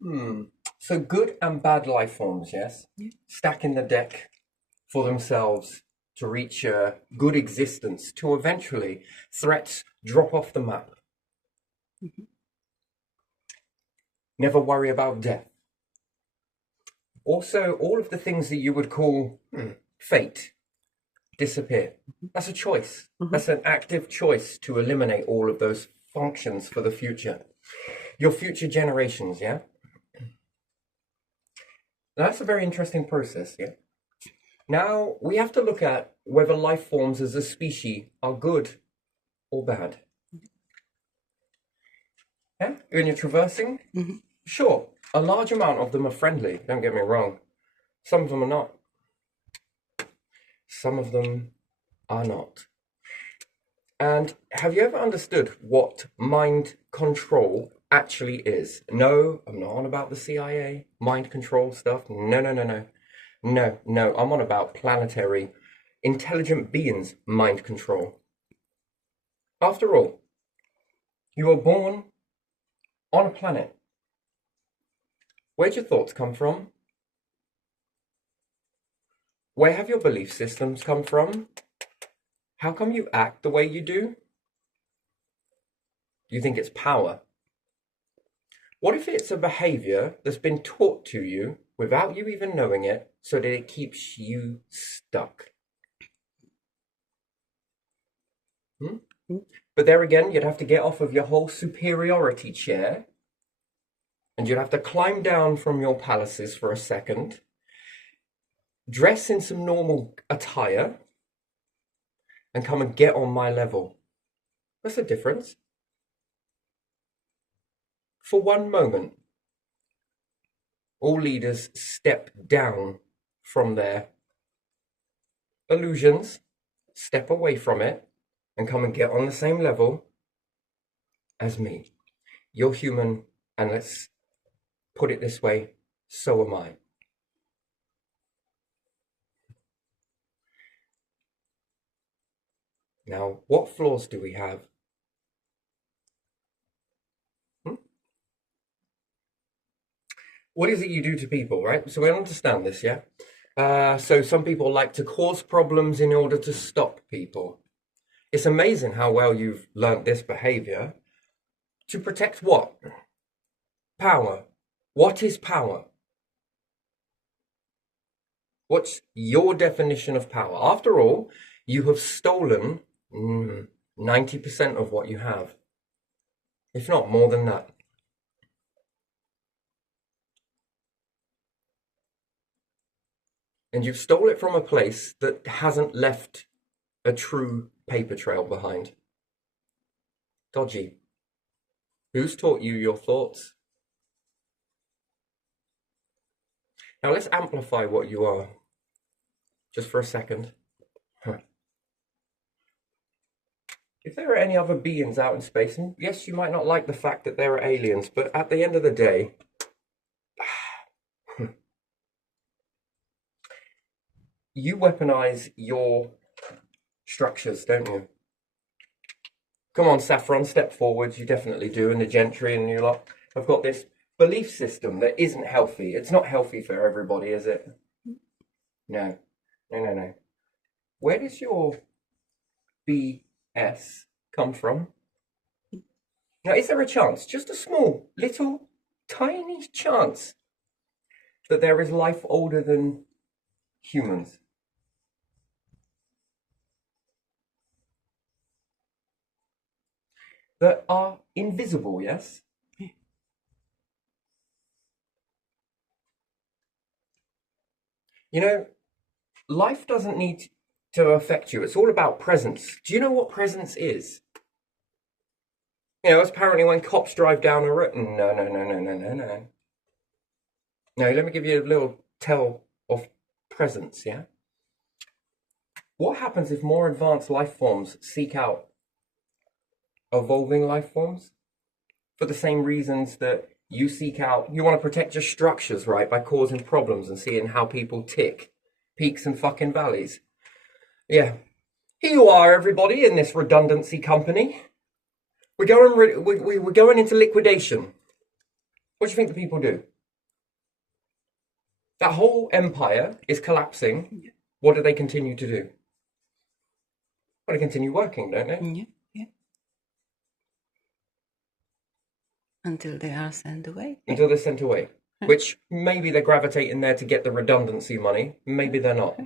Hmm. So good and bad life forms, yes? Yeah. Stacking the deck for themselves to reach a good existence, to eventually threats drop off the map. Mhm. Never worry about death. Also, all of the things that you would call fate disappear. That's a choice. Mhm. That's an active choice to eliminate all of those functions for the future. Your future generations, yeah? Now, that's a very interesting process, yeah? Now, we have to look at whether life forms as a species are good or bad. Yeah? When you're traversing, Mhm. sure, a large amount of them are friendly, don't get me wrong. Some of them are not. Some of them are not. And have you ever understood what mind control actually is? No, I'm not on about the CIA, mind control stuff. No, no, no, no. No, no, I'm on about planetary, intelligent beings' mind control. After all, you are born on a planet. Where'd your thoughts come from? Where have your belief systems come from? How come you act the way you do? You think it's power? What if it's a behavior that's been taught to you without you even knowing it so that it keeps you stuck? Hmm? Mhm. But there again, you'd have to get off of your whole superiority chair and you'd have to climb down from your palaces for a second, dress in some normal attire, and come and get on my level. What's the difference? For one moment, all leaders step down from their illusions, step away from it, and come and get on the same level as me. You're human, and let's put it this way, so am I. Now, what flaws do we have? Hmm? What is it you do to people, right? So we understand this, yeah? So some people like to cause problems in order to stop people. It's amazing how well you've learnt this behavior. To protect what? Power. What is power? What's your definition of power? After all, you have stolen 90% of what you have, if not more than that. And you've stole it from a place that hasn't left a true paper trail behind. Dodgy. Who's taught you your thoughts? Now let's amplify what you are, just for a second. If there are any other beings out in space, and yes, you might not like the fact that there are aliens, but at the end of the day, you weaponize your structures, don't you? Come on, Saffron, step forwards. You definitely do, and the gentry and you lot. I've got this belief system that isn't healthy. It's not healthy for everybody, is it? No, no, no, no. Where does your BS come from? Now, is there a chance, just a small, little, tiny chance, that there is life older than humans? That are invisible, yes? You know, life doesn't need to affect you. It's all about presence. Do you know what presence is? You know, it's apparently when cops drive down a road. No, no, no, no, no, no, no. No, let me give you a little tell of presence, yeah? What happens if more advanced life forms seek out evolving life forms? For the same reasons that you seek out, you want to protect your structures, right? By causing problems and seeing how people tick. Peaks and fucking valleys. Yeah. Here you are, everybody, in this redundancy company. We're going into liquidation. What do you think the people do? That whole empire is collapsing. Yeah. What do they continue to do? Well, they continue working, don't they? Yeah. Yeah. Until they are sent away. Yeah. Until they're sent away. Which maybe they're gravitating there to get the redundancy money. Maybe they're not.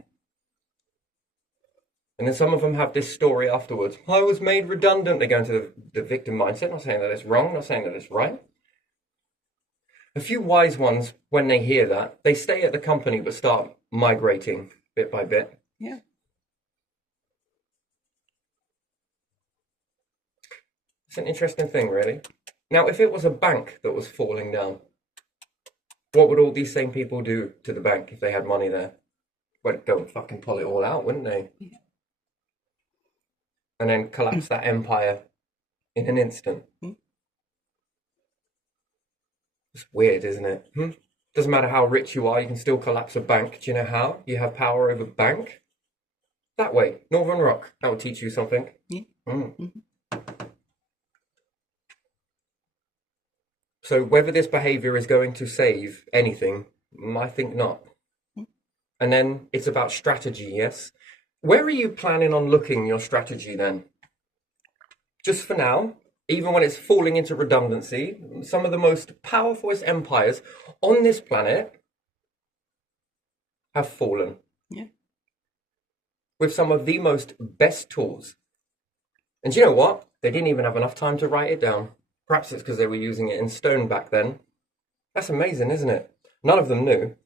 And then some of them have this story afterwards. I was made redundant. They go into the victim mindset. Not saying that it's wrong. Not saying that it's right. A few wise ones, when they hear that, they stay at the company but start migrating bit by bit. Yeah. It's an interesting thing, really. Now, if it was a bank that was falling down, what would all these same people do to the bank if they had money there? Well, go and fucking pull it all out, wouldn't they? Yeah. And then collapse that empire in an instant. It's weird, isn't it? Doesn't matter how rich you are, you can still collapse a bank. Do you know how? You have power over bank? That way. Northern Rock. That will teach you something. Yeah. So whether this behavior is going to save anything, I think not. And then it's about strategy, yes? Where are you planning on looking your strategy then? Just for now, even when it's falling into redundancy, some of the most powerfulest empires on this planet have fallen. Yeah. With some of the most best tools. And you know what? They didn't even have enough time to write it down. Perhaps it's because they were using it in stone back then. That's amazing, isn't it? None of them knew.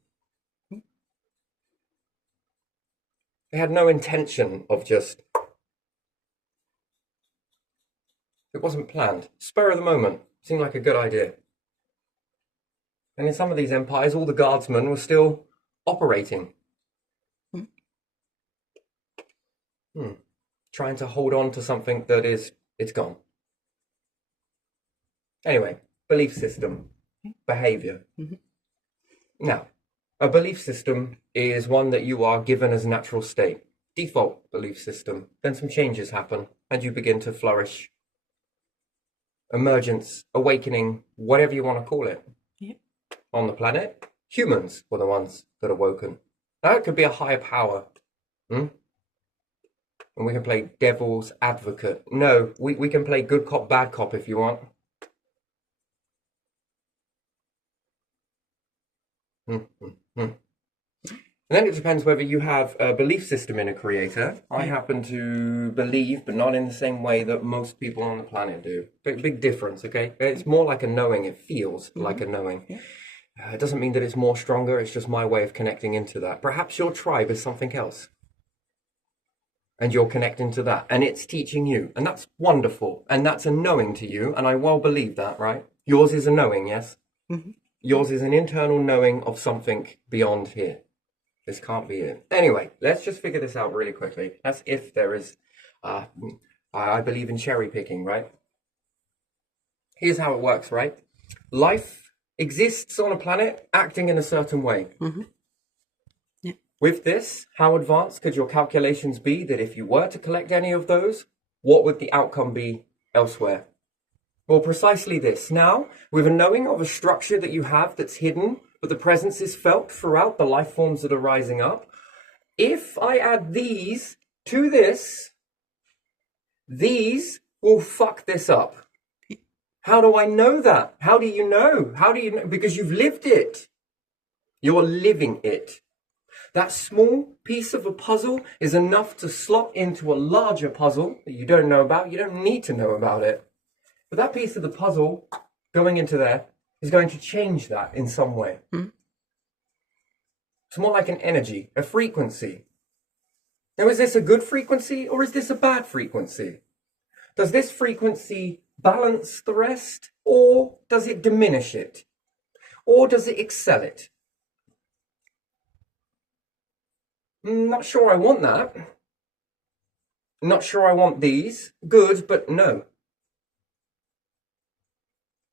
They had no intention of just... It wasn't planned. Spur of the moment. Seemed like a good idea. And in some of these empires, all the guardsmen were still operating. Trying to hold on to something that it's gone. Anyway, belief system, behavior. Now, a belief system is one that you are given as a natural state. Default belief system. Then some changes happen and you begin to flourish. Emergence, awakening, whatever you want to call it. Yeah. On the planet, humans were the ones that awoken. Now, it could be a higher power. And we can play devil's advocate. No, we can play good cop, bad cop if you want. And then it depends whether you have a belief system in a creator. I happen to believe, but not in the same way that most people on the planet do. Big difference, okay? It's more like a knowing. It feels like a knowing. Yeah. It doesn't mean that it's more stronger. It's just my way of connecting into that. Perhaps your tribe is something else. And you're connecting to that. And it's teaching you. And that's wonderful. And that's a knowing to you. And I well believe that, right? Yours is a knowing, yes? Yours is an internal knowing of something beyond here. This can't be it. Anyway, let's just figure this out really quickly. That's if there is, I believe in cherry picking, right? Here's how it works, right? Life exists on a planet acting in a certain way. Yeah. With this, how advanced could your calculations be that if you were to collect any of those, what would the outcome be elsewhere? Well, precisely this. Now, with a knowing of a structure that you have that's hidden, but the presence is felt throughout the life forms that are rising up, if I add these to this, these will fuck this up. How do I know that? How do you know? How do you know? Because you've lived it. You're living it. That small piece of a puzzle is enough to slot into a larger puzzle that you don't know about. You don't need to know about it. But that piece of the puzzle going into there is going to change that in some way. It's more like an energy, a frequency. Now, is this a good frequency or is this a bad frequency? Does this frequency balance the rest, or does it diminish it? Or does it excel it? Not sure I want that. Not sure I want these. Good, but no.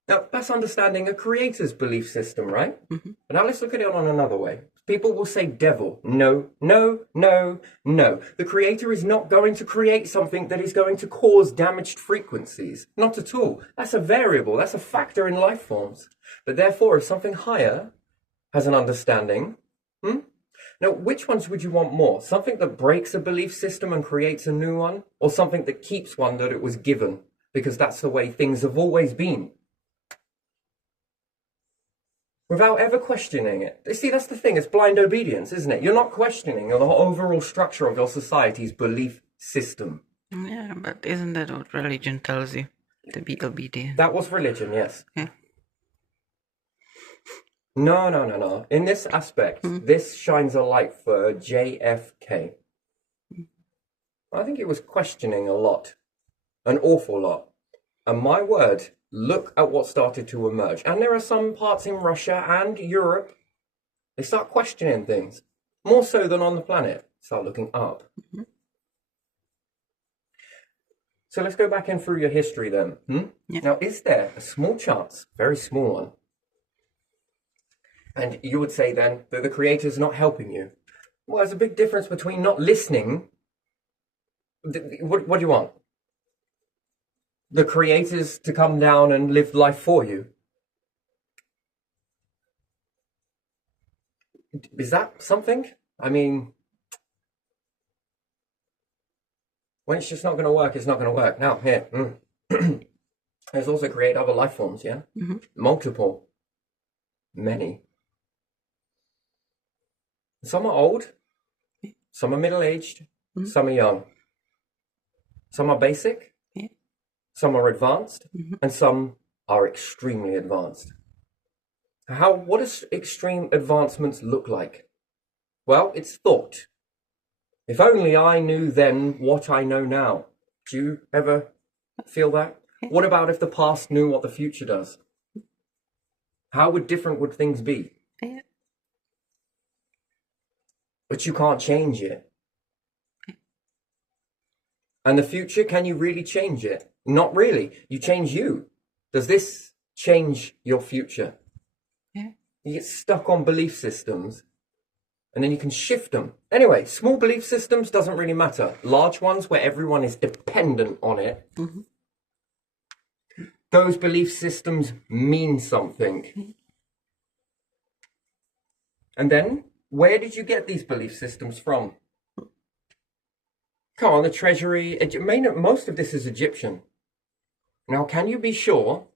Now, that's understanding a creator's belief system, right? But now let's look at it on another way. People will say devil. No, no, no, no. The creator is not going to create something that is going to cause damaged frequencies. Not at all. That's a variable. That's a factor in life forms. But therefore, if something higher has an understanding, now, which ones would you want more? Something that breaks a belief system and creates a new one? Or something that keeps one that it was given? Because that's the way things have always been. Without ever questioning it. You see, that's the thing. It's blind obedience, isn't it? You're not questioning the overall structure of your society's belief system. Yeah, but isn't that what religion tells you? To be obedient. That was religion, yes. Yeah. No. In this aspect, this shines a light for JFK. I think he was questioning a lot. An awful lot. And my word, look at what started to emerge. And there are some parts in Russia and Europe, they start questioning things. More so than on the planet. Start looking up. So let's go back in through your history then. Yeah. Now, is there a small chance, very small one, and you would say then that the creator's not helping you? Well, there's a big difference between not listening. What do you want? The creators to come down and live life for you? Is that something? I mean, when it's just not going to work, it's not going to work. Now, here, there's also create other life forms, yeah? Multiple. Many. Some are old, some are middle-aged, some are young. Some are basic, some are advanced, and some are extremely advanced. What does extreme advancements look like? Well, it's thought. If only I knew then what I know now. Do you ever feel that? What about if the past knew what the future does? How different would things be? Yeah. But you can't change it. And the future, can you really change it? Not really. You change you. Does this change your future? Yeah. You get stuck on belief systems and then you can shift them. Anyway, small belief systems doesn't really matter. Large ones where everyone is dependent on it, those belief systems mean something. And then, where did you get these belief systems from? Come on, the treasury. Most of this is Egyptian. Now, can you be sure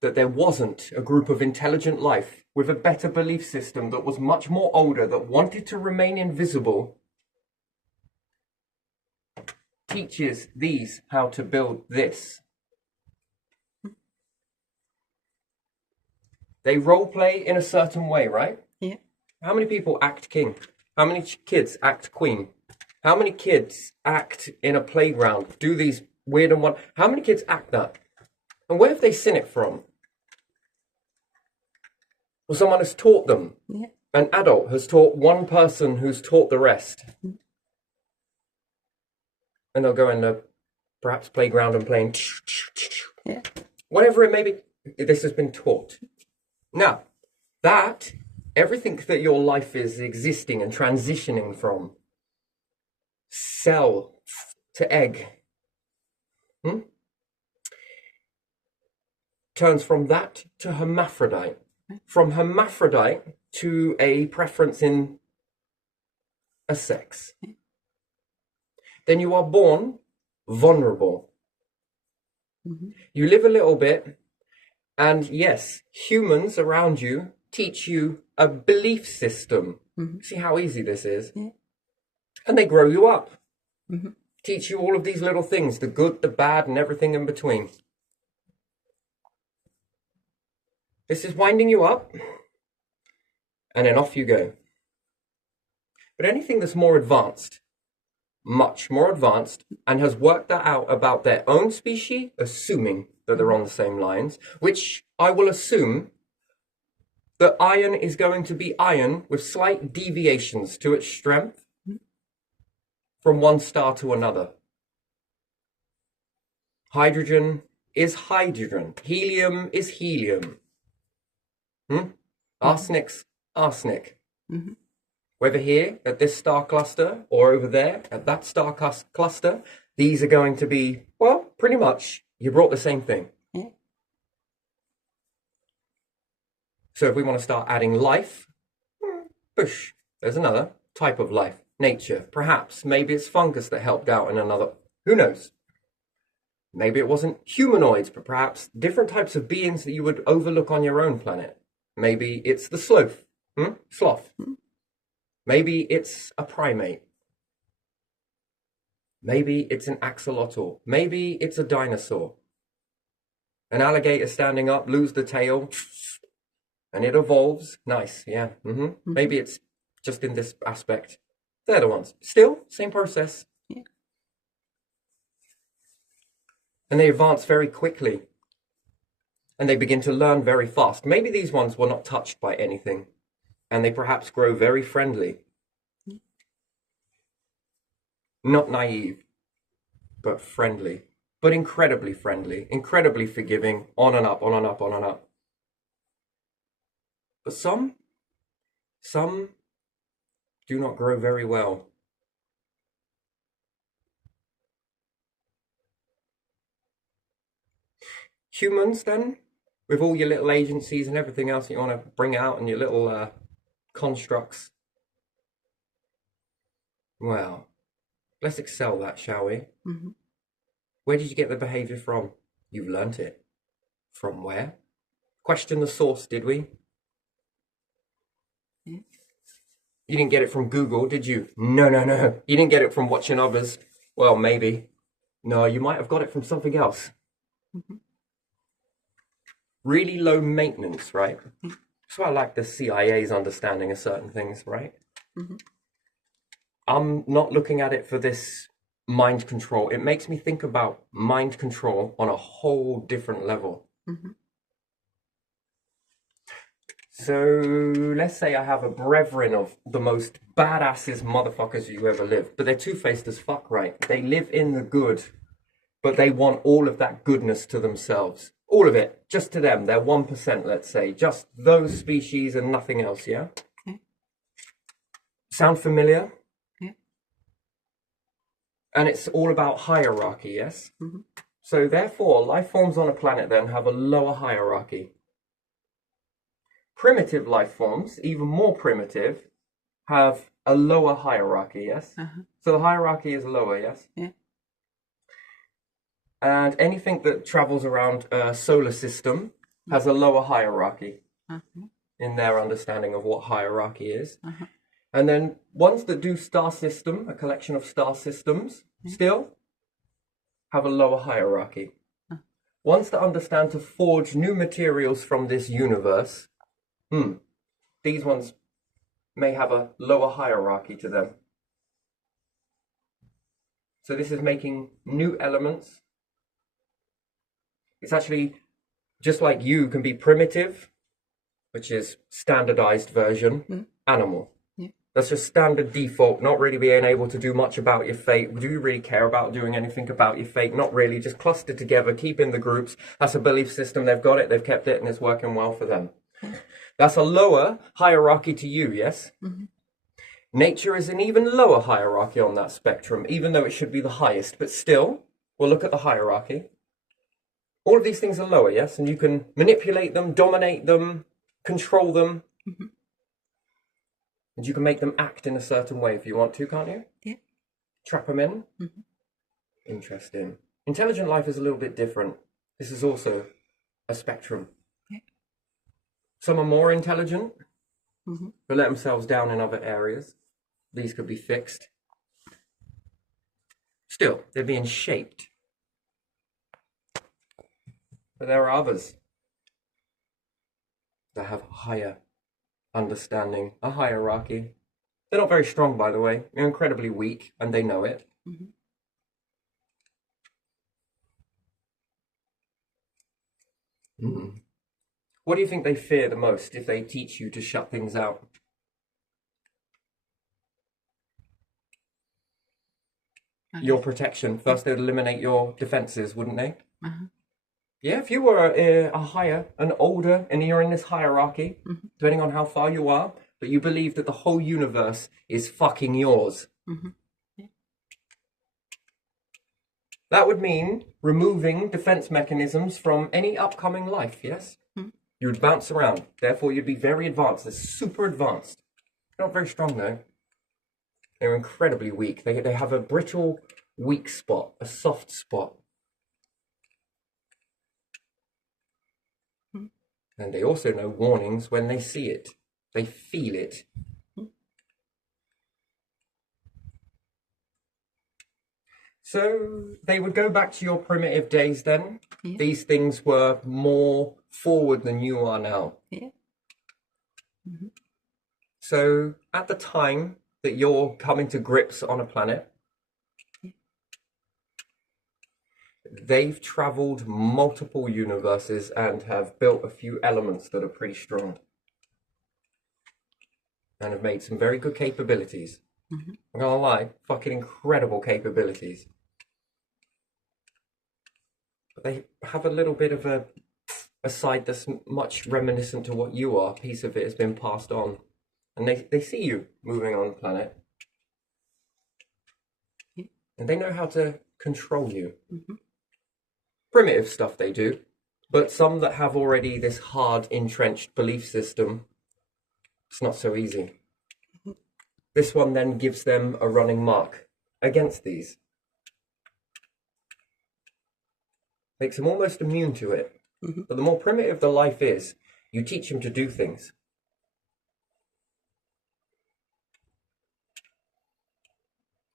that there wasn't a group of intelligent life with a better belief system that was much more older, that wanted to remain invisible, teaches these how to build this? They role play in a certain way, right? Yeah. How many people act king? How many kids act queen? How many kids act in a playground? Do these weird and one? How many kids act that? And where have they seen it from? Well, someone has taught them. Yeah. An adult has taught one person who's taught the rest. And they'll go in the perhaps playground and playing. Yeah. Whatever it may be, this has been taught. Now, everything that your life is existing and transitioning from, cell to egg, turns from that to hermaphrodite. From hermaphrodite to a preference in a sex. Then you are born vulnerable. You live a little bit, and yes, humans around you teach you a belief system. See how easy this is? Yeah. And they grow you up. Teach you all of these little things, the good, the bad, and everything in between. This is winding you up, and then off you go. But anything that's more advanced, much more advanced, and has worked that out about their own species, assuming that they're on the same lines, which I will assume that iron is going to be iron with slight deviations to its strength from one star to another. Hydrogen is hydrogen. Helium is helium. Arsenic's arsenic. whether here at this star cluster or over there at that star cluster, these are going to be, well, pretty much, you brought the same thing. Yeah. So if we want to start adding life, push, there's another type of life, nature. Perhaps, maybe it's fungus that helped out in another, who knows? Maybe it wasn't humanoids, but perhaps different types of beings that you would overlook on your own planet. Maybe it's the sloth. Sloth. Maybe it's a primate. Maybe it's an axolotl. Maybe it's a dinosaur. An alligator standing up, lose the tail, and it evolves. Nice, yeah. Maybe it's just in this aspect. They're the ones. Still, same process. Yeah. And they advance very quickly. And they begin to learn very fast. Maybe these ones were not touched by anything. And they perhaps grow very friendly. Not naive, but friendly. But incredibly friendly, incredibly forgiving, on and up, on and up, on and up. But some do not grow very well. Humans, then, with all your little agencies and everything else you want to bring out and your little constructs. Well, let's excel that, shall we? Where did you get the behavior from? You've learnt it. From where? Question the source, did we? Yeah. You didn't get it from Google, did you? No. You didn't get it from watching others. Well, maybe. No, you might have got it from something else. Really low maintenance, right? So I like the CIA's understanding of certain things, right? I'm not looking at it for this mind control. It makes me think about mind control on a whole different level. So let's say I have a brethren of the most badassest motherfuckers you ever lived, but they're two-faced as fuck, right? They live in the good, but they want all of that goodness to themselves. All of it, just to them. They're 1%, let's say. Just those species and nothing else, yeah? Sound familiar? And it's all about hierarchy, yes? So therefore, life forms on a planet then have a lower hierarchy. Primitive life forms, even more primitive, have a lower hierarchy, yes? So the hierarchy is lower, yes? Yeah. And anything that travels around a solar system has a lower hierarchy in their understanding of what hierarchy is. And then ones that do star system, a collection of star systems, still have a lower hierarchy. Ones that understand to forge new materials from this universe, these ones may have a lower hierarchy to them. So this is making new elements. It's actually just like you can be primitive, which is standardized version, animal. That's just standard default, not really being able to do much about your fate. Do you really care about doing anything about your fate? Not really, just clustered together, keep in the groups. That's a belief system, they've got it, they've kept it, and it's working well for them. That's a lower hierarchy to you, yes? Nature is an even lower hierarchy on that spectrum, even though it should be the highest. But still, we'll look at the hierarchy. All of these things are lower, yes? And you can manipulate them, dominate them, control them. And you can make them act in a certain way if you want to, can't you? Yeah. Trap them in. Interesting. Intelligent life is a little bit different. This is also a spectrum. Yeah. Some are more intelligent, but let themselves down in other areas. These could be fixed. Still, they're being shaped. But there are others that have higher understanding, a hierarchy. They're not very strong, by the way. They're incredibly weak, and they know it. What do you think they fear the most if they teach you to shut things out? Your protection. First, they'd eliminate your defenses, wouldn't they? Yeah, if you were an older, and you're in this hierarchy, depending on how far you are, but you believe that the whole universe is fucking yours. That would mean removing defense mechanisms from any upcoming life, yes? You would bounce around. Therefore, you'd be very advanced. They're super advanced. Not very strong, though. They're incredibly weak. They have a brittle, weak spot, a soft spot. And they also know warnings when they see it. They feel it. So they would go back to your primitive days then? Yeah. These things were more forward than you are now. Yeah. So at the time that you're coming to grips on a planet, they've traveled multiple universes and have built a few elements that are pretty strong. And have made some very good capabilities. I'm gonna lie, fucking incredible capabilities. But they have a little bit of a side that's much reminiscent to what you are. A piece of it has been passed on. And they see you moving on the planet. And they know how to control you. Primitive stuff they do. But some that have already this hard, entrenched belief system, it's not so easy. This one then gives them a running mark against these. Makes them almost immune to it. But the more primitive the life is, you teach them to do things.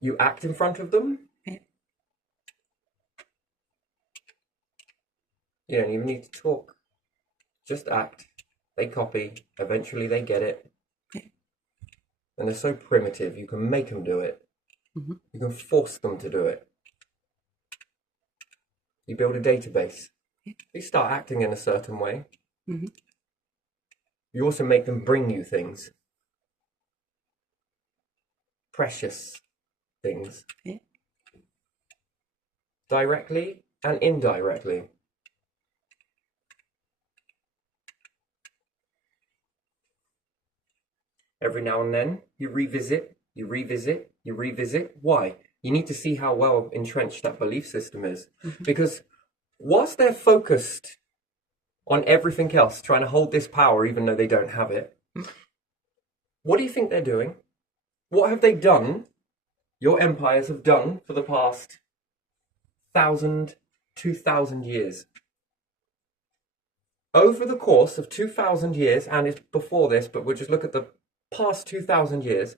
You act in front of them. Yeah. You don't even need to talk. Just act. They copy. Eventually they get it. Yeah. And they're so primitive, you can make them do it. You can force them to do it. You build a database. You start acting in a certain way. You also make them bring you things. Precious things. Yeah. Directly and indirectly. Every now and then, you revisit. Why? You need to see how well entrenched that belief system is. Because whilst they're focused on everything else, trying to hold this power even though they don't have it, what do you think they're doing? What have they done, your empires have done for the past 1,000, 2,000 years? Over the course of 2,000 years, and it's before this, but we'll just look at the past 2,000 years,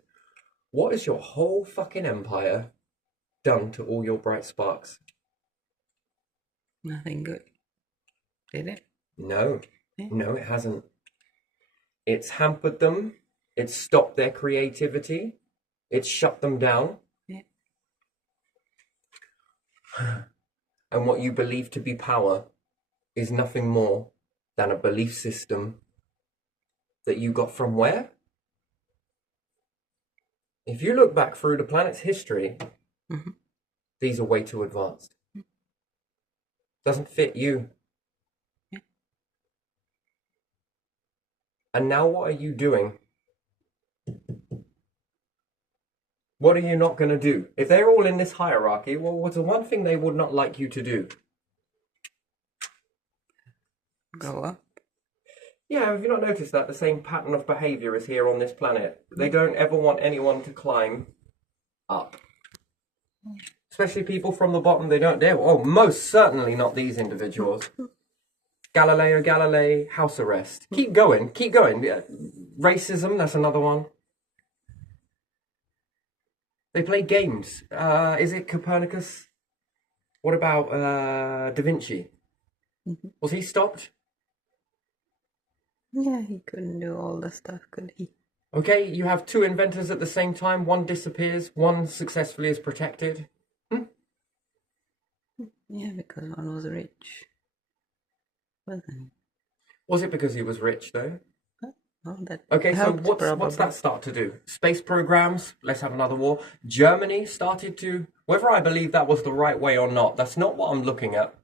what has your whole fucking empire done to all your bright sparks? Nothing good. Did it? No. No, it hasn't. It's hampered them. It's stopped their creativity. It's shut them down. Yeah. And what you believe to be power is nothing more than a belief system that you got from where? If you look back through the planet's history, these are way too advanced. Doesn't fit you. Yeah. And now what are you doing? What are you not going to do? If they're all in this hierarchy, well, what's the one thing they would not like you to do? Go up. Yeah, have you not noticed that the same pattern of behavior is here on this planet? They don't ever want anyone to climb up. Especially people from the bottom, they don't dare. Oh, most certainly not these individuals. Galileo Galilei, house arrest. Keep going, keep going. Yeah. Racism, that's another one. They play games. Is it Copernicus? What about Da Vinci? Was he stopped? Yeah, he couldn't do all the stuff, could he? Okay, you have two inventors at the same time. One disappears, one successfully is protected. Yeah, because one was rich. Wasn't he? Was it because he was rich, though? Well, that Okay, so helped, what's probably. that start to do? Space programs, let's have another war. Germany started to... Whether I believe that was the right way or not, that's not what I'm looking at.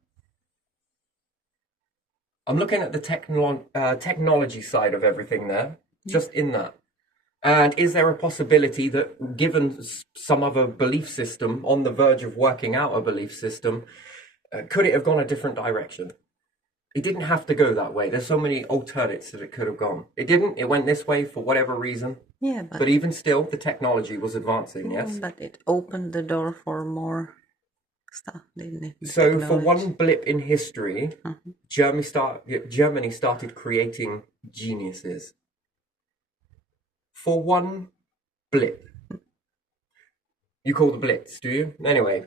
I'm looking at the technology side of everything there, just in that. And is there a possibility that, given some other belief system, on the verge of working out a belief system, could it have gone a different direction? It didn't have to go that way. There's so many alternates that it could have gone. It didn't. It went this way for whatever reason. Yeah, But even still, the technology was advancing, yes? but it opened the door for more stuff, didn't it? So for Technology. one blip in history, Germany started creating geniuses. For one blip. You call the Blitz, do you? Anyway,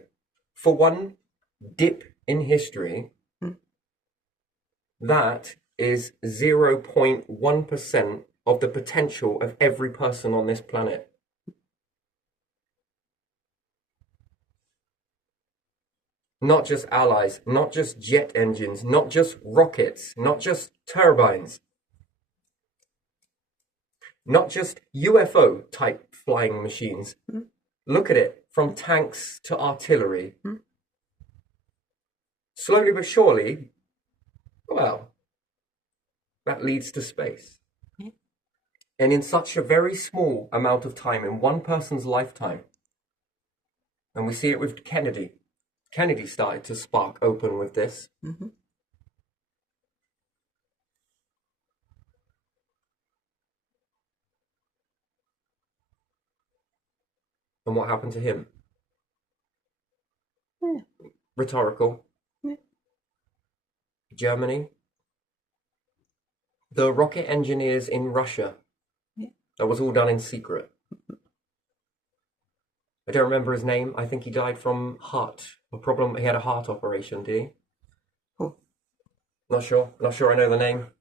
for one dip in history, that is 0.1% of the potential of every person on this planet. Not just allies, not just jet engines, not just rockets, not just turbines, not just UFO type flying machines. Look at it, from tanks to artillery. Slowly but surely, well, that leads to space. And in such a very small amount of time, in one person's lifetime, and we see it with Kennedy. Kennedy started to spark open with this. Mhm. And what happened to him? Yeah. Rhetorical. Yeah. Germany. The rocket engineers in Russia. Yeah. That was all done in secret. I don't remember his name. I think he died from a problem. He had a heart operation, did he? Who? Not sure. Not sure I know the name.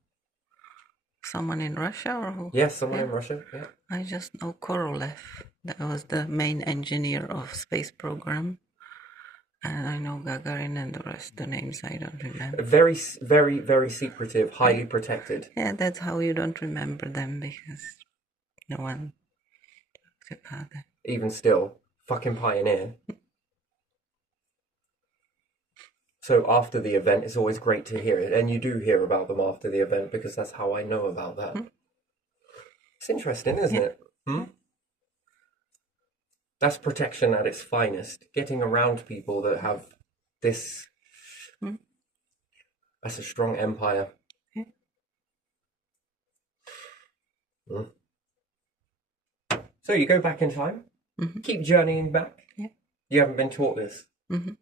Someone in Russia or who? Yes, someone Yeah. in Russia. Yeah. I just know Korolev. That was the main engineer of space program. And I know Gagarin and the rest, the names I don't remember. Very, very, very secretive, highly protected. Yeah, that's how you don't remember them, because no one talks about them. Even still, fucking pioneer. So after the event, it's always great to hear it. And you do hear about them after the event, because that's how I know about that. It's interesting, isn't it? That's protection at its finest. Getting around people that have this. That's a strong empire. So you go back in time, keep journeying back. Yeah. You haven't been taught this. Mhm.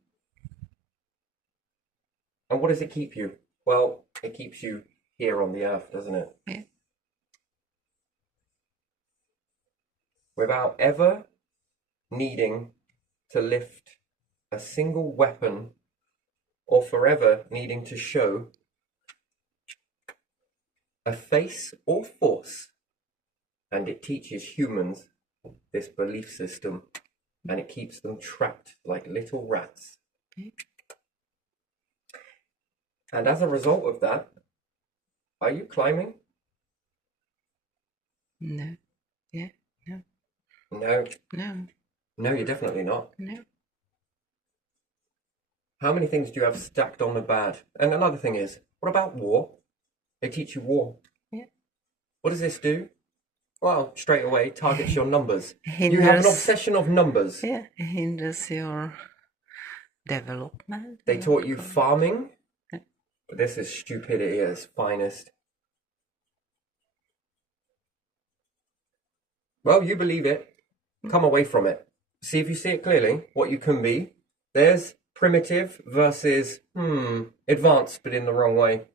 And what does it keep you? Well, it keeps you here on the earth, doesn't it? Yeah. Without ever needing to lift a single weapon or forever needing to show a face or force. And it teaches humans this belief system, and it keeps them trapped like little rats. And as a result of that, are you climbing? No. Yeah. No. No. No. No, you're definitely not. No. How many things do you have stacked on the bad? And another thing is, what about war? They teach you war. Yeah. What does this do? Well, straight away, targets your numbers. You Hinders, have an obsession of numbers. Yeah, it hinders your development. They taught you farming. Yeah. But this is stupidity at its finest. Well, you believe it. Come away from it. See if you see it clearly, what you can be. There's primitive versus advanced, but in the wrong way.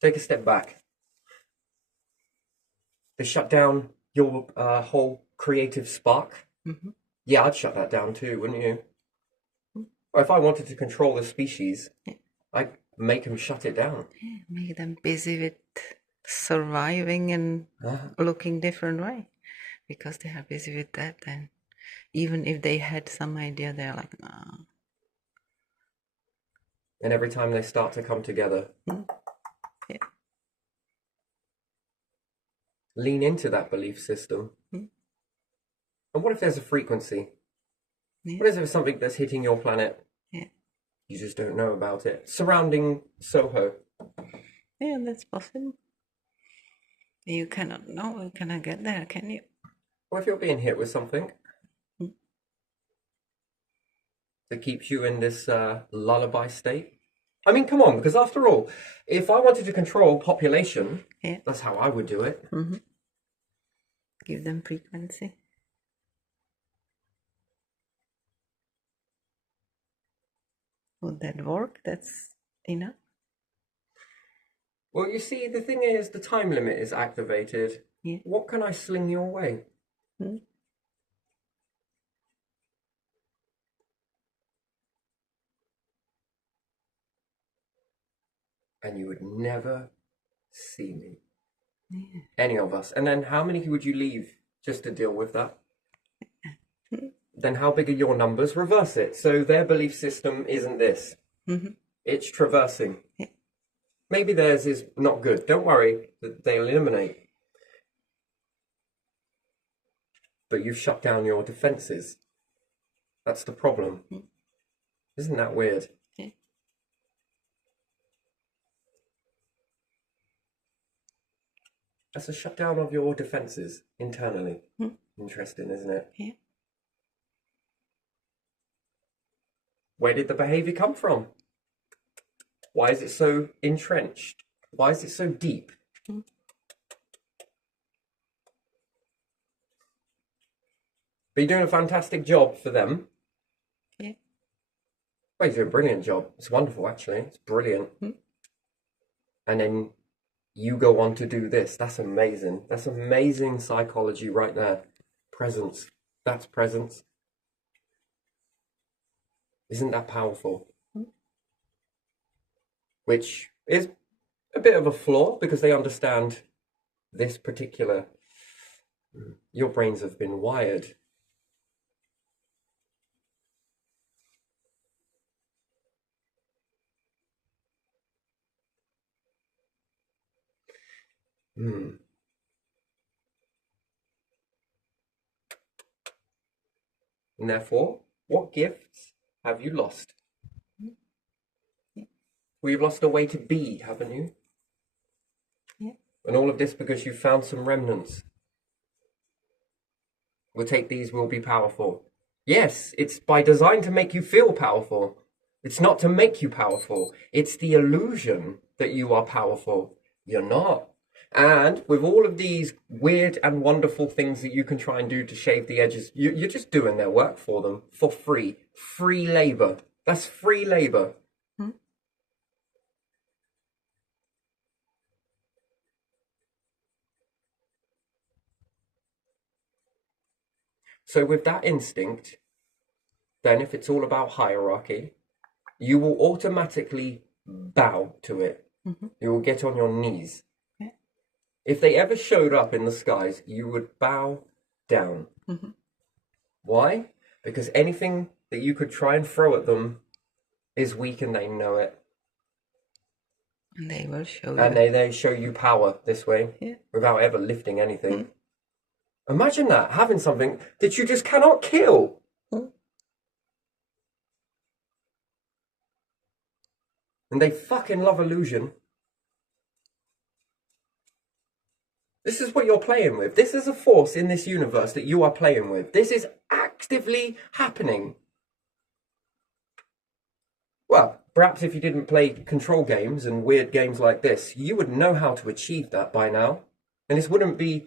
Take a step back. They shut down your whole creative spark. Yeah, I'd shut that down too, wouldn't you? Or if I wanted to control the species, I'd make them shut it down. Yeah, make them busy with surviving and looking different way, because they are busy with that. And even if they had some idea, they're like, no. And every time they start to come together, Yeah. lean into that belief system. And what if there's a frequency? Yeah. What if there's something that's hitting your planet? Yeah. You just don't know about it. Surrounding Soho. Yeah, that's possible. You cannot know, you cannot get there, can you? Or if you're being hit with something that keeps you in this lullaby state. I mean, come on, because after all, if I wanted to control population, Yeah. that's how I would do it. Give them frequency. Would that work? That's enough. Well, you see, the thing is, the time limit is activated. Yeah. What can I sling your way? And you would never see me. Yeah. Any of us. And then how many would you leave just to deal with that? Then how big are your numbers? Reverse it. So their belief system isn't this. It's traversing. Yeah. Maybe theirs is not good. Don't worry, they'll eliminate. But you've shut down your defenses. That's the problem. Isn't that weird? Yeah. That's a shutdown of your defenses internally. Interesting, isn't it? Yeah. Where did the behavior come from? Why is it so entrenched? Why is it so deep? But you're doing a fantastic job for them. Yeah. Well, you're doing a brilliant job. It's wonderful, actually. It's brilliant. And then you go on to do this. That's amazing. That's amazing psychology right there. Presence. That's presence. Isn't that powerful? Which is a bit of a flaw because they understand this particular... Your brains have been wired. And therefore, what gifts have you lost? Well, you've lost a way to be, haven't you? Yeah. And all of this because you found some remnants. We'll take these, we'll be powerful. Yes, it's by design to make you feel powerful. It's not to make you powerful. It's the illusion that you are powerful. You're not. And with all of these weird and wonderful things that you can try and do to shave the edges, you're just doing their work for them for free. Free labor. That's free labor. So with that instinct, then if it's all about hierarchy, you will automatically bow to it. You will get on your knees. Yeah. If they ever showed up in the skies, you would bow down. Why? Because anything that you could try and throw at them is weak and they know it. And they will show And you. they show you power this way Yeah. without ever lifting anything. Imagine that, having something that you just cannot kill. And they fucking love illusion. This is what you're playing with. This is a force in this universe that you are playing with. This is actively happening. Well, perhaps if you didn't play control games and weird games like this, you would know how to achieve that by now. And this wouldn't be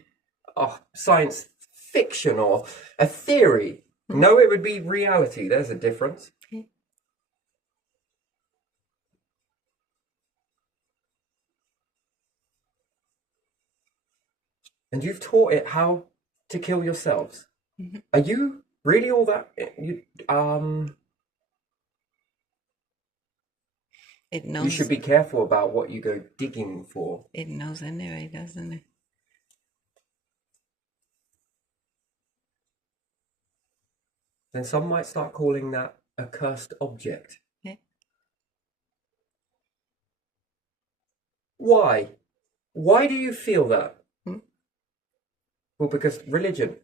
science fiction or a theory. No, it would be reality. There's a difference. And you've taught it how to kill yourselves. Are you really all that? It knows. You should be careful about what you go digging for. It knows anyway, doesn't it? Then some might start calling that a cursed object. Yeah. Why? Why do you feel that? Well, because religion.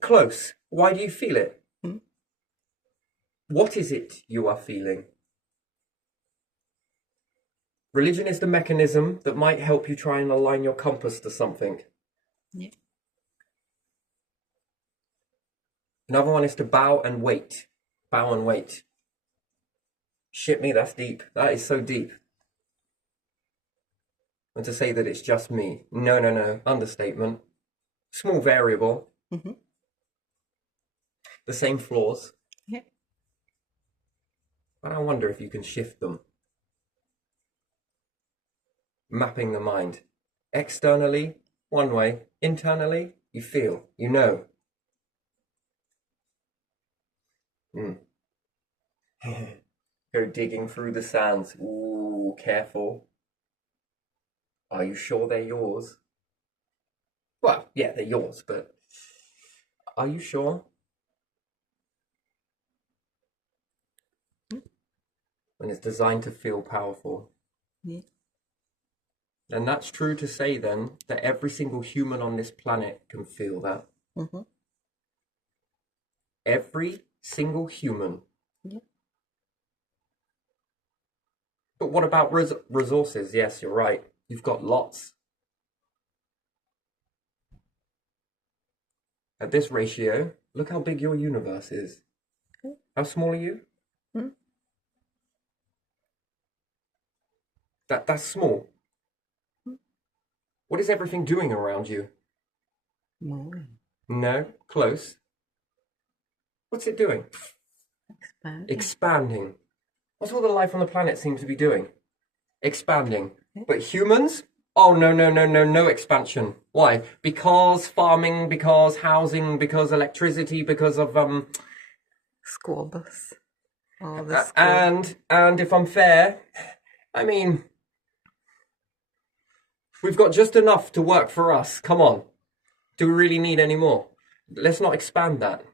Close. Why do you feel it? What is it you are feeling? Religion is the mechanism that might help you try and align your compass to something. Yeah. Another one is to bow and wait. Bow and wait. Shit me, that's deep. That is so deep. And to say that it's just me. No. Understatement. Small variable. Mm-hmm. The same flaws. Yeah. But I wonder if you can shift them. Mapping the mind. Externally, one way. Internally, you feel. You know. Go digging through the sands. Ooh, careful. Are you sure they're yours? Well, yeah, they're yours, but are you sure? And it's designed to feel powerful. Yeah. And that's true to say then that every single human on this planet can feel that. Mm-hmm. Every single human. Yeah. But what about resources? Yes, you're right. You've got lots. At this ratio, look how big your universe is. How small are you? Mm-hmm. That's small. What is everything doing around you? Moving. No, close. What's it doing? Expanding. Expanding. That's what the life on the planet seems to be doing. Expanding. But humans? Oh, no expansion. Why? Because farming, because housing, because electricity, because of School bus. All the school. and if I'm fair, I mean, we've got just enough to work for us. Come on. Do we really need any more? Let's not expand that.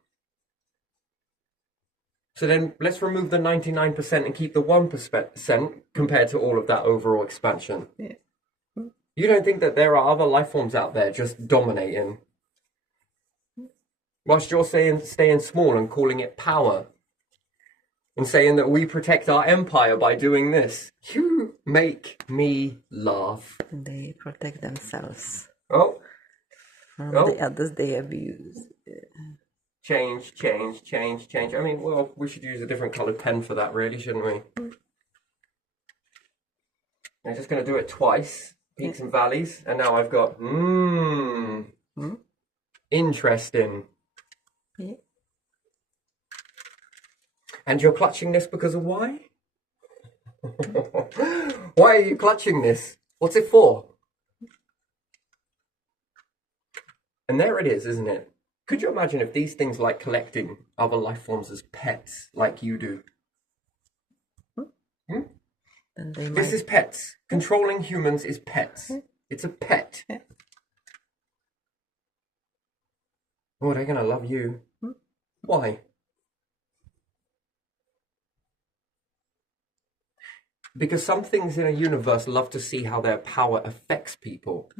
So then let's remove the 99% and keep the 1% compared to all of that overall expansion. Yeah. You don't think that there are other life forms out there just dominating? Whilst you're staying small and calling it power. And saying that we protect our empire by doing this. You make me laugh. They protect themselves Oh. from the others they abuse. Change. I mean, well, we should use a different coloured pen for that, really, shouldn't we? I'm just going to do it twice. Peaks and valleys. And now I've got, interesting. Yeah. And you're clutching this because of why? Why are you clutching this? What's it for? And there it is, isn't it? Could you imagine if these things like collecting other life forms as pets, like you do? And they This is pets. Controlling humans is pets. It's a pet. Oh, they're going to love you. Why? Because some things in a universe love to see how their power affects people.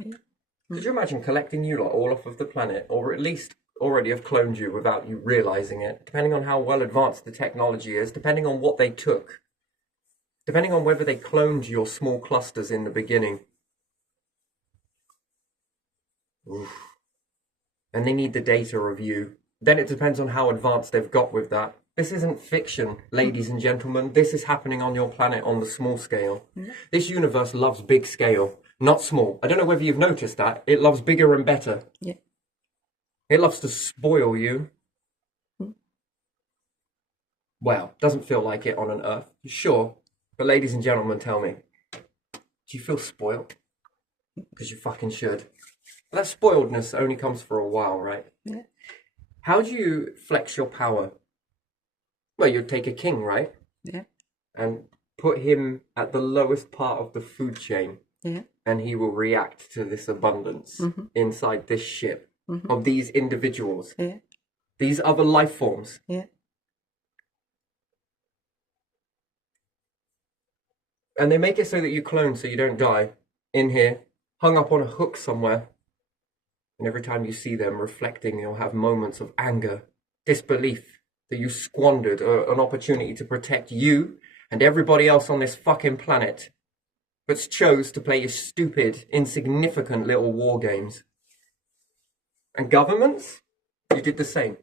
Could you imagine collecting you lot all off of the planet, or at least already have cloned you without you realizing it, depending on how well advanced the technology is, depending on what they took, depending on whether they cloned your small clusters in the beginning. Oof. And they need the data of you. Then it depends on how advanced they've got with that. This isn't fiction, ladies and gentlemen. This is happening on your planet on the small scale. This universe loves big scale, not small. I don't know whether you've noticed that. It loves bigger and better. Yeah. It loves to spoil you. Well, doesn't feel like it on an Earth, sure. But ladies and gentlemen, tell me, do you feel spoiled? Because you fucking should. That spoiledness only comes for a while, right? Yeah. How do you flex your power? Well, you'd take a king, right? Yeah. And put him at the lowest part of the food chain. Yeah. And he will react to this abundance inside this ship of these individuals. Yeah. These other life forms. Yeah. And they make it so that you clone so you don't die in here, hung up on a hook somewhere. And every time you see them reflecting, you'll have moments of anger, disbelief that you squandered an opportunity to protect you and everybody else on this fucking planet. but chose to play your stupid, insignificant little war games. And governments, you did the same.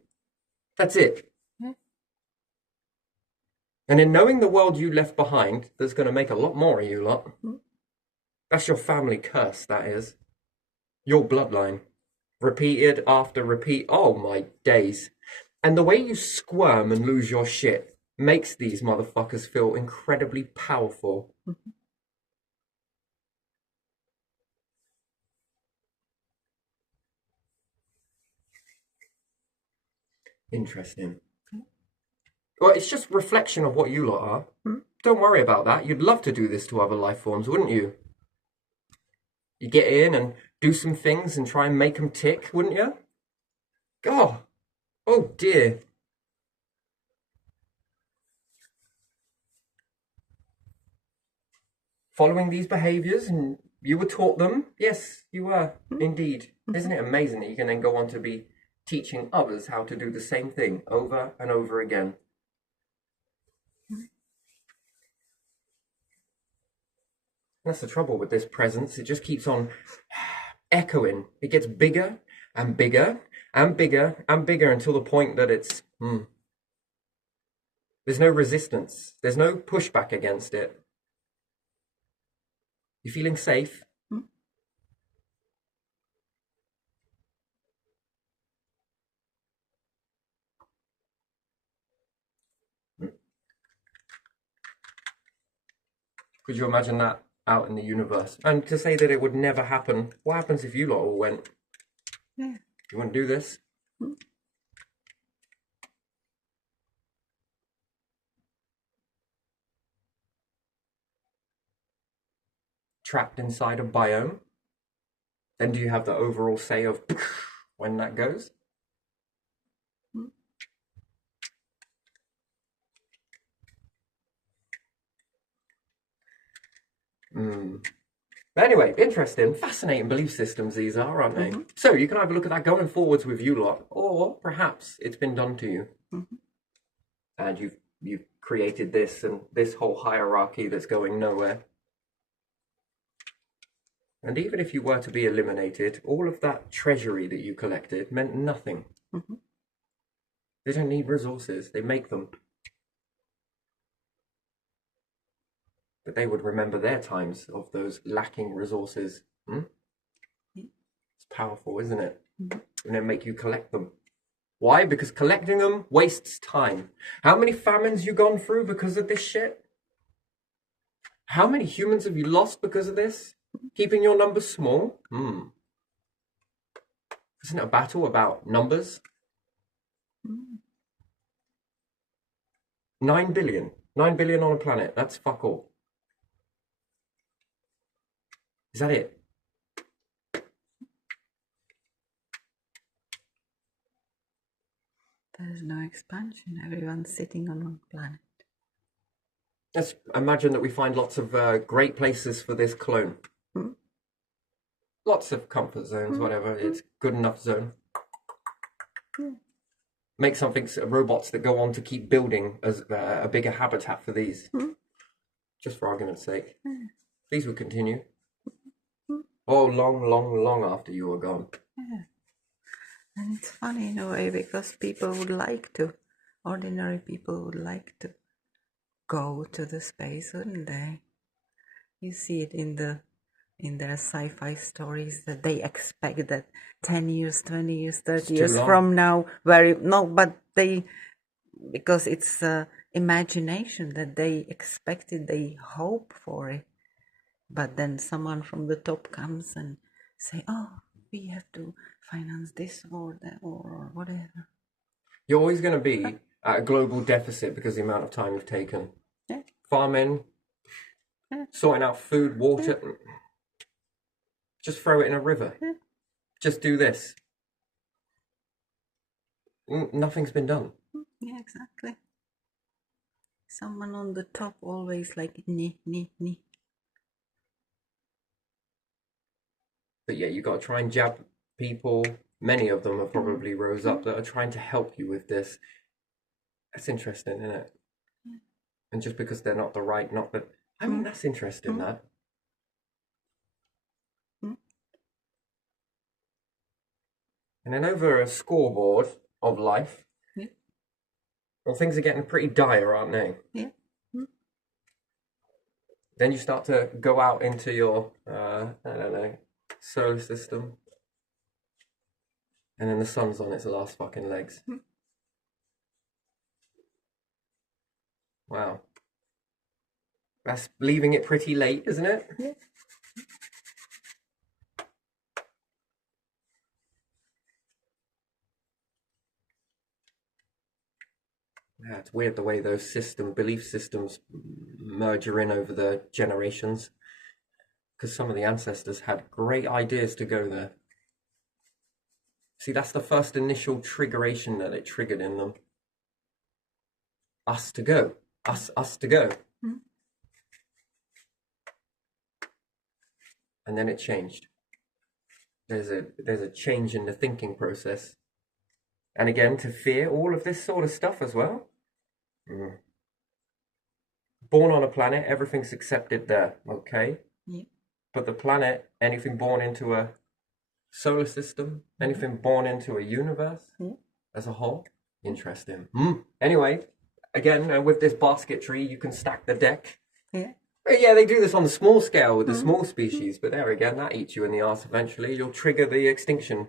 That's it. And in knowing the world you left behind, there's going to make a lot more of you lot. That's your family curse, that is. Your bloodline. Repeated after repeat. Oh my days. And the way you squirm and lose your shit makes these motherfuckers feel incredibly powerful. Interesting. Well, it's just reflection of what you lot are. Don't worry about that. You'd love to do this to other life forms, wouldn't you? You get in and do some things and try and make them tick, wouldn't you? God. Oh dear. Following these behaviors, and you were taught them? Yes, you were, indeed. Isn't it amazing that you can then go on to be teaching others how to do the same thing over and over again? That's the trouble with this presence. It just keeps on echoing. It gets bigger and bigger and bigger and bigger until the point that it's... There's no resistance. There's no pushback against it. You feeling safe? Could you imagine that out in the universe? And to say that it would never happen, what happens if you lot all went? Yeah. You want to do this? Trapped inside a biome? Then do you have the overall say of when that goes? Anyway, interesting, fascinating belief systems these are, aren't they? So you can have a look at that going forwards with you lot, or perhaps it's been done to you. And you've created this and this whole hierarchy that's going nowhere. And even if you were to be eliminated, all of that treasury that you collected meant nothing. They don't need resources, they make them. But they would remember their times of those lacking resources. It's powerful, isn't it? And then make you collect them. Why? Because collecting them wastes time. How many famines you gone through because of this shit? How many humans have you lost because of this? Keeping your numbers small? Isn't it a battle about numbers? 9 billion. 9 billion on a planet. That's fuck all. Is that it? There's no expansion. Everyone's sitting on one planet. Let's imagine that we find lots of great places for this clone. Lots of comfort zones, whatever. It's good enough zone. Make something, robots that go on to keep building as a bigger habitat for these. Just for argument's sake. These would continue. Oh, long, long, long after you were gone. Yeah. And it's funny in a way because people would like to, ordinary people would like to go to the space, wouldn't they? You see it in their sci-fi stories that they expect that 10 years, 20 years, 30 years from now, because it's imagination that they expected, they hope for it. But then someone from the top comes and say, oh, we have to finance this or that or whatever. You're always going to be at a global deficit because of the amount of time you've taken. Yeah. Farming, sorting out food, water. Just throw it in a river. Just do this. Nothing's been done. Yeah, exactly. Someone on the top always like, nee. But yeah, you got to try and jab people. Many of them have probably rose up that are trying to help you with this. That's interesting, isn't it? And just because they're not the right, not the... I mean, that's interesting, that. And then over a scoreboard of life, Yeah. well, things are getting pretty dire, aren't they? Yeah. Then you start to go out into your, I don't know, solar system. And then the sun's on its last fucking legs. Wow. That's leaving it pretty late, isn't it? Yeah. Yeah, it's weird the way those belief systems merge in over the generations. Because some of the ancestors had great ideas to go there. See, that's the first initial triggeration that it triggered in them. Us to go. Us to go. And then it changed. There's a change in the thinking process. And again, to fear all of this sort of stuff as well. Born on a planet, everything's accepted there, okay? Yeah. But the planet, anything born into a solar system, anything born into a universe as a whole, interesting. Anyway, again, with this basketry, you can stack the deck. Yeah. Yeah, they do this on the small scale with the small species, but there again, that eats you in the arse eventually. You'll trigger the extinction.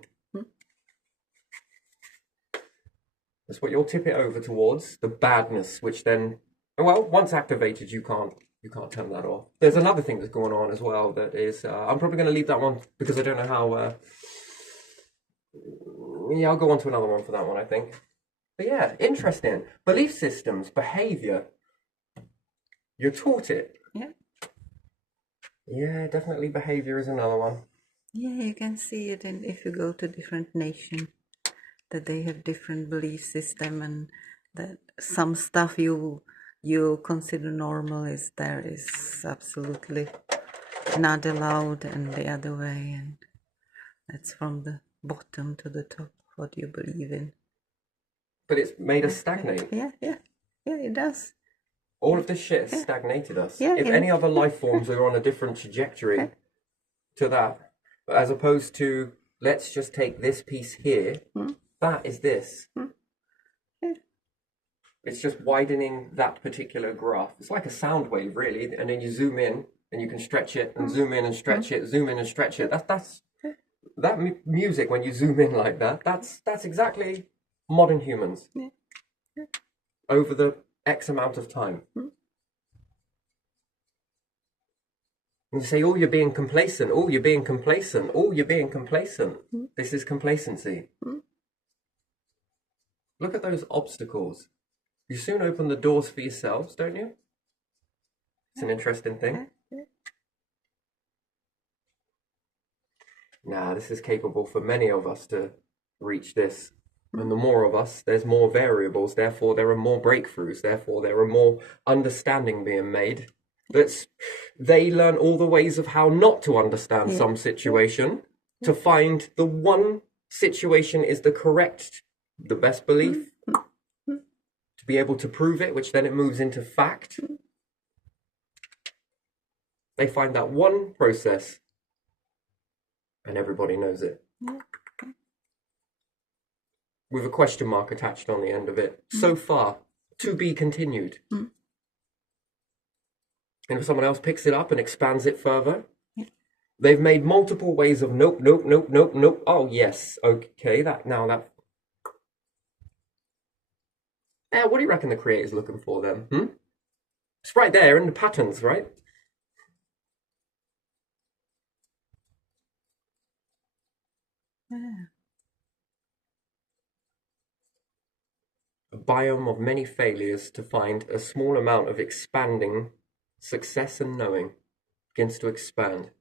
That's what you'll tip it over towards, the badness, which then, well, once activated, you can't turn that off. There's another thing that's going on as well that is, I'm probably going to leave that one because I don't know how, yeah, I'll go on to another one for that one, I think. But yeah, interesting. Belief systems, behavior. You're taught it. Yeah. Yeah, definitely behavior is another one. Yeah, you can see it if you go to different nations, that they have different belief system, and that some stuff you consider normal is absolutely not allowed, and the other way, and that's from the bottom to the top what you believe in. But it's made us stagnate. Yeah, it does. All of this shit has stagnated us. Yeah, if any other life forms are on a different trajectory to that, as opposed to, let's just take this piece here, that is this. It's just widening that particular graph. It's like a sound wave, really, and then you zoom in, and you can stretch it, and zoom in and stretch it, zoom in and stretch it. That music, when you zoom in like that, that's exactly modern humans. Over the X amount of time. And you say, oh, you're being complacent. Oh, you're being complacent. Oh, you're being complacent. This is complacency. Look at those obstacles. You soon open the doors for yourselves, don't you? It's an interesting thing. Nah, this is capable for many of us to reach this. And the more of us, there's more variables, therefore there are more breakthroughs, therefore there are more understanding being made. They learn all the ways of how not to understand some situation, to find the one situation is the correct, the best belief, to be able to prove it, which then it moves into fact. They find that one process, and everybody knows it. With a question mark attached on the end of it. So far, to be continued. And if someone else picks it up and expands it further, they've made multiple ways of nope. Oh, yes. Okay, that. What do you reckon the creator's looking for then? It's right there in the patterns, right? Yeah. A biome of many failures to find a small amount of expanding success and knowing begins to expand.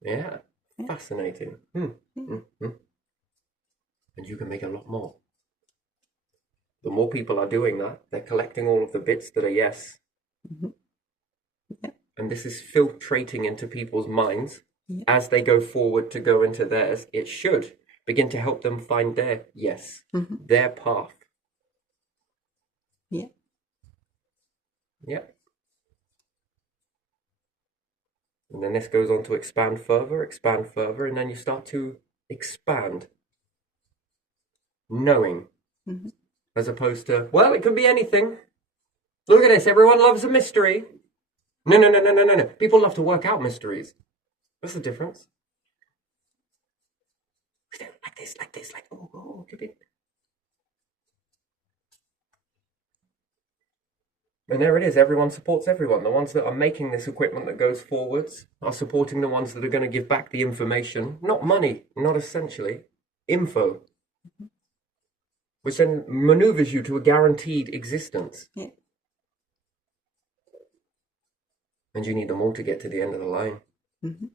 Yeah, fascinating. And you can make a lot more. The more people are doing that, they're collecting all of the bits that are yes. And this is filtrating into people's minds. As they go forward to go into theirs, it should begin to help them find their yes, their path. And then this goes on to expand further, and then you start to expand, knowing, as opposed to, well, it could be anything. Look at this, everyone loves a mystery. No, no, no, no, no, no, no. People love to work out mysteries. What's the difference? Like this, oh, could be. And there it is, everyone supports everyone. The ones that are making this equipment that goes forwards are supporting the ones that are going to give back the information. Not money, not essentially. Info. Which then maneuvers you to a guaranteed existence. Yeah. And you need them all to get to the end of the line. Mm-hmm.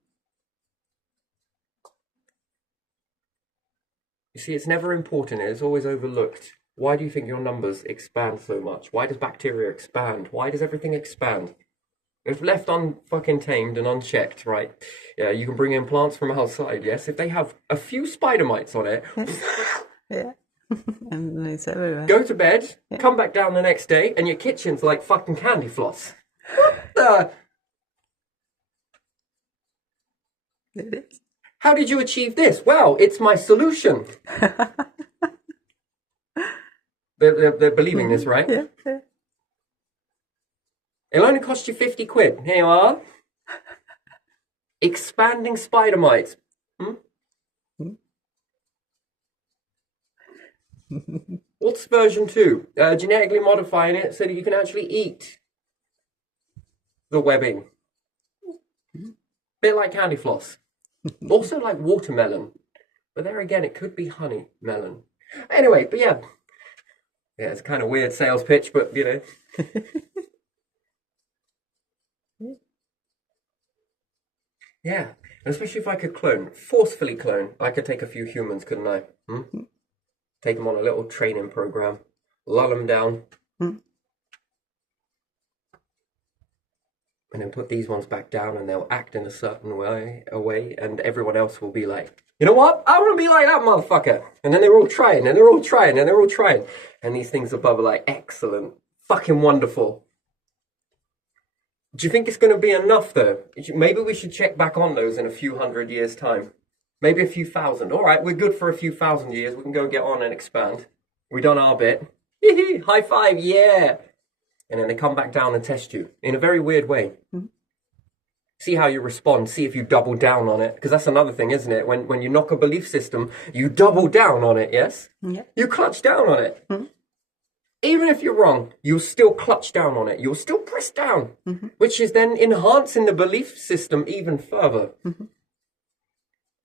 You see, it's never important, it's always overlooked. Why do you think your numbers expand so much? Why does bacteria expand? Why does everything expand? If left unfucking tamed and unchecked, right? Yeah, you can bring in plants from outside, yes? If they have a few spider mites on it, Yeah. And it's everywhere. go to bed, come back down the next day, and your kitchen's like fucking candy floss. What the? It is. How did you achieve this? Well, it's my solution. They're believing this, right? Yeah. Yeah. It'll only cost you 50 quid. Here you are. Expanding spider mites. What's version 2? Genetically modifying it so that you can actually eat the webbing. Bit like candy floss. Also like watermelon. But there again, it could be honey melon. Anyway, but yeah. Yeah, it's kind of weird sales pitch, but you know. Yeah, and especially if I could clone, forcefully clone, I could take a few humans, couldn't I? Take them on a little training program, lull them down, and then put these ones back down, and they'll act in a certain way, and everyone else will be like, you know what? I want to be like that motherfucker. And then they're all trying, and they're all trying, and they're all trying. And these things above are like, excellent, fucking wonderful. Do you think it's going to be enough, though? Maybe we should check back on those in a few hundred years' time. Maybe a few thousand. All right, we're good for a few thousand years. We can go get on and expand. We done our bit. High five, yeah. And then they come back down and test you in a very weird way. See how you respond. See if you double down on it. Because that's another thing, isn't it? When you knock a belief system, you double down on it, yes? Yeah. You clutch down on it. Even if you're wrong, you'll still clutch down on it. You'll still press down, which is then enhancing the belief system even further.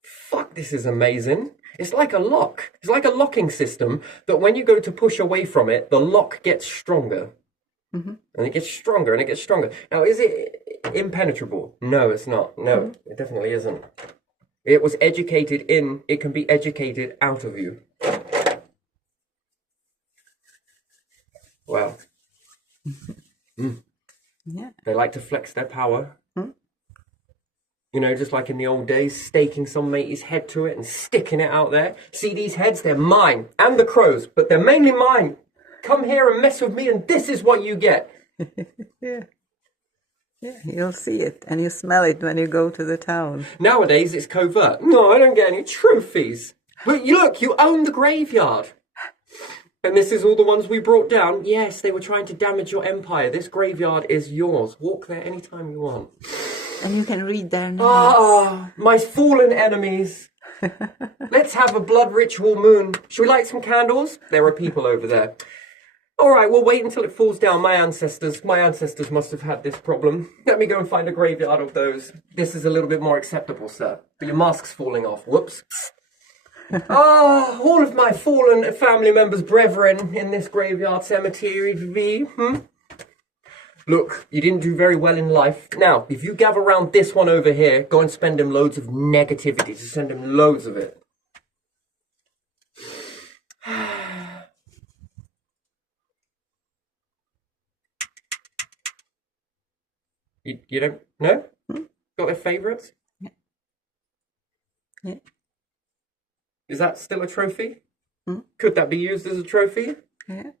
Fuck, this is amazing. It's like a lock. It's like a locking system that when you go to push away from it, the lock gets stronger. And it gets stronger and it gets stronger. Now, is it impenetrable? No, it's not. No, it definitely isn't. It was educated in, it can be educated out of you. Wow. Yeah. They like to flex their power. You know, just like in the old days, staking some mate's head to it and sticking it out there. See these heads? They're mine. And the crows, but they're mainly mine. Come here and mess with me and this is what you get. Yeah. Yeah, you'll see it and you smell it when you go to the town. Nowadays, it's covert. No, I don't get any trophies. But look, you own the graveyard. And this is all the ones we brought down. Yes, they were trying to damage your empire. This graveyard is yours. Walk there anytime you want. And you can read their names. Ah, my fallen enemies. Let's have a blood ritual moon. Should we light some candles? There are people over there. All right, we'll wait until it falls down. My ancestors must have had this problem. Let me go and find a graveyard of those. This is a little bit more acceptable, sir. But your mask's falling off. Whoops. All of my fallen family members, brethren, in this graveyard cemetery. Look, you didn't do very well in life. Now, if you gather around this one over here, go and spend him loads of negativity. Just send him loads of it. You don't know? Got their favourites? Yeah. Is that still a trophy? Could that be used as a trophy? Yeah.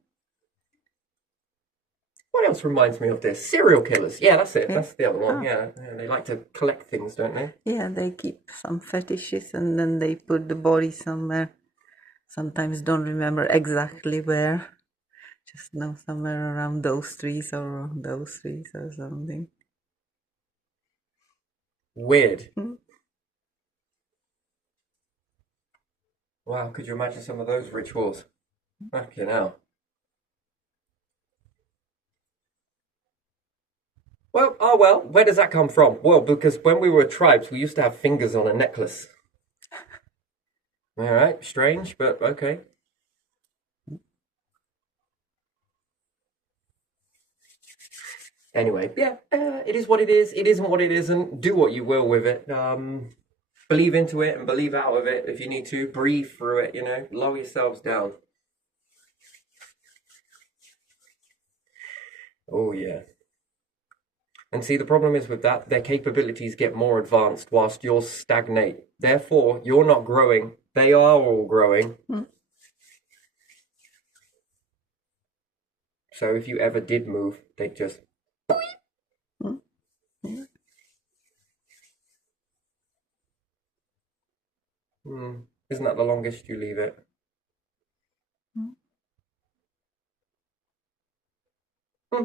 What else reminds me of this? Serial killers. Yeah, that's it. Yeah. That's the other one. Oh. Yeah, they like to collect things, don't they? Yeah, they keep some fetishes and then they put the body somewhere. Sometimes don't remember exactly where. Just know somewhere around those trees or those trees or something. Weird. Mm. Wow, could you imagine some of those rituals? Fucking hell. Well, oh well, where does that come from? Well, because when we were tribes, we used to have fingers on a necklace. All right, strange, but okay. Anyway, yeah, it is what it is. It isn't what it isn't. Do what you will with it. Believe into it and believe out of it if you need to. Breathe through it, you know, lower yourselves down. Oh, yeah. And see, the problem is with that, their capabilities get more advanced whilst yours stagnate. Therefore, you're not growing. They are all growing. Mm. So if you ever did move, they'd just... Mm. Yeah. Isn't that the longest you leave it? Mm. Hmm.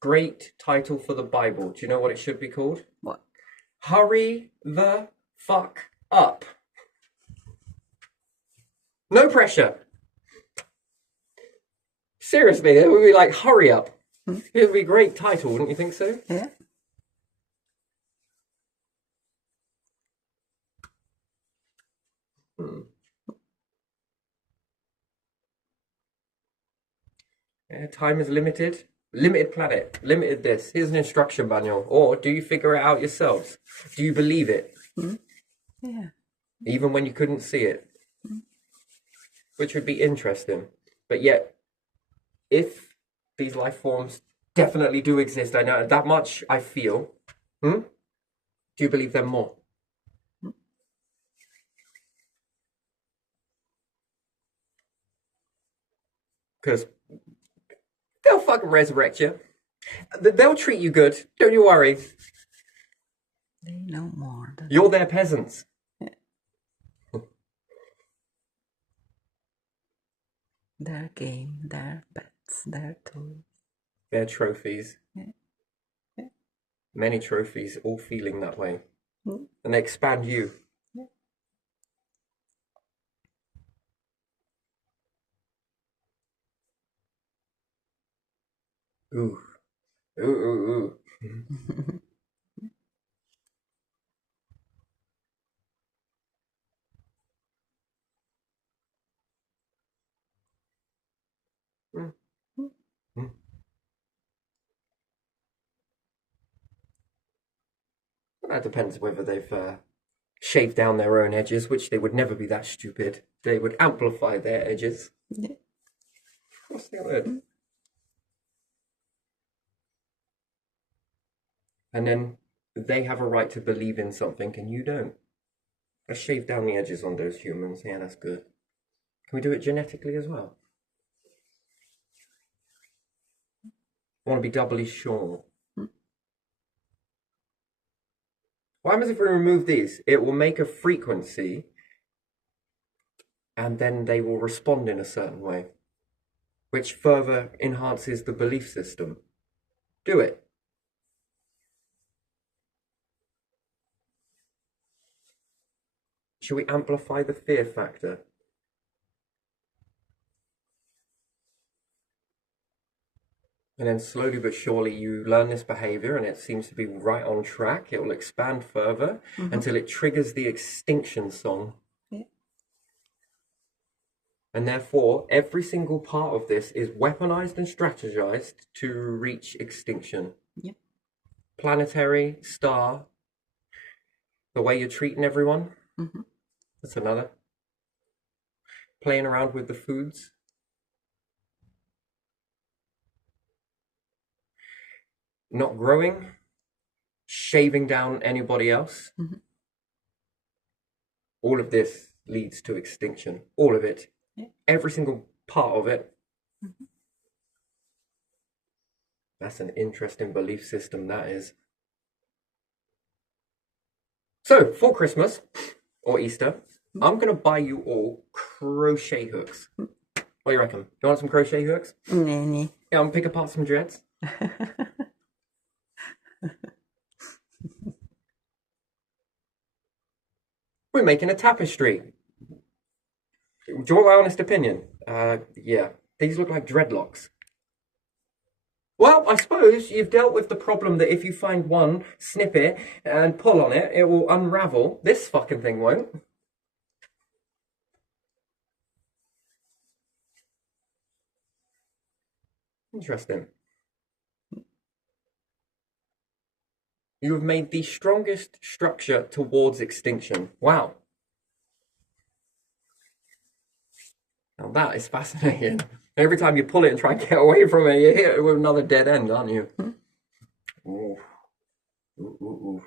Great title for the Bible. Do you know what it should be called? What? Hurry the fuck up. No pressure. Seriously, it would be like, hurry up. Mm. It would be a great title, wouldn't you think so? Yeah. Yeah, time is limited. Limited planet. Limited this. Here's an instruction manual. Or do you figure it out yourselves? Do you believe it? Mm. Yeah. Even when you couldn't see it? Which would be interesting. But yet, if these life forms definitely do exist, I know that much I feel. Do you believe them more? Because they'll fucking resurrect you. They'll treat you good. Don't you worry. They know more than You're their peasants. their game, their pets, their toys. Their trophies. Yeah. Yeah. Many trophies, all feeling that way. Mm. And they expand you. Yeah. Ooh. Ooh, ooh, ooh. Mm, mm. That depends whether they've shaved down their own edges, which they would never be that stupid. They would amplify their edges. Yeah. Of course they would. And then they have a right to believe in something and you don't. Let's shave down the edges on those humans. Yeah, that's good. Can we do it genetically as well? I want to be doubly sure. What happens if we remove these? It will make a frequency and then they will respond in a certain way, which further enhances the belief system. Do it. Should we amplify the fear factor? And then slowly but surely you learn this behavior and it seems to be right on track. It will expand further until it triggers the extinction song. Yeah. And therefore, every single part of this is weaponized and strategized to reach extinction. Yep. Planetary, star, the way you're treating everyone. That's another. Playing around with the foods. Not growing, shaving down anybody else. All of this leads to extinction. All of it. Yeah. Every single part of it. Mhm. That's an interesting belief system, that is. So, for Christmas or Easter, I'm going to buy you all crochet hooks. What do you reckon? Do you want some crochet hooks? Nanny. Yeah, I'm going to pick apart some dreads. We're making a tapestry. Do you want my honest opinion? Yeah. These look like dreadlocks. Well, I suppose you've dealt with the problem that if you find one, snip it, and pull on it, it will unravel. This fucking thing won't. Interesting. You have made the strongest structure towards extinction. Wow. Now that is fascinating. Every time you pull it and try and get away from it, you hit it with another dead end, aren't you? Ooh. Ooh, ooh, ooh.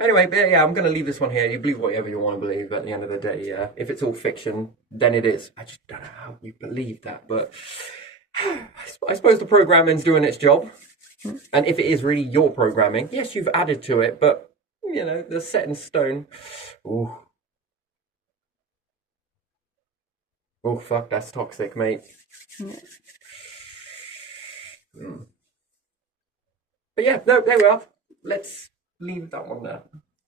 Anyway, but yeah, I'm going to leave this one here. You believe whatever you want to believe at the end of the day. Yeah. If it's all fiction, then it is. I just don't know how you believe that, but I suppose the programming's doing its job. And if it is really your programming, yes, you've added to it, but you know, they're set in stone. Ooh. Oh, fuck, that's toxic, mate. Yeah. But yeah, no, there we are. Let's leave that one there.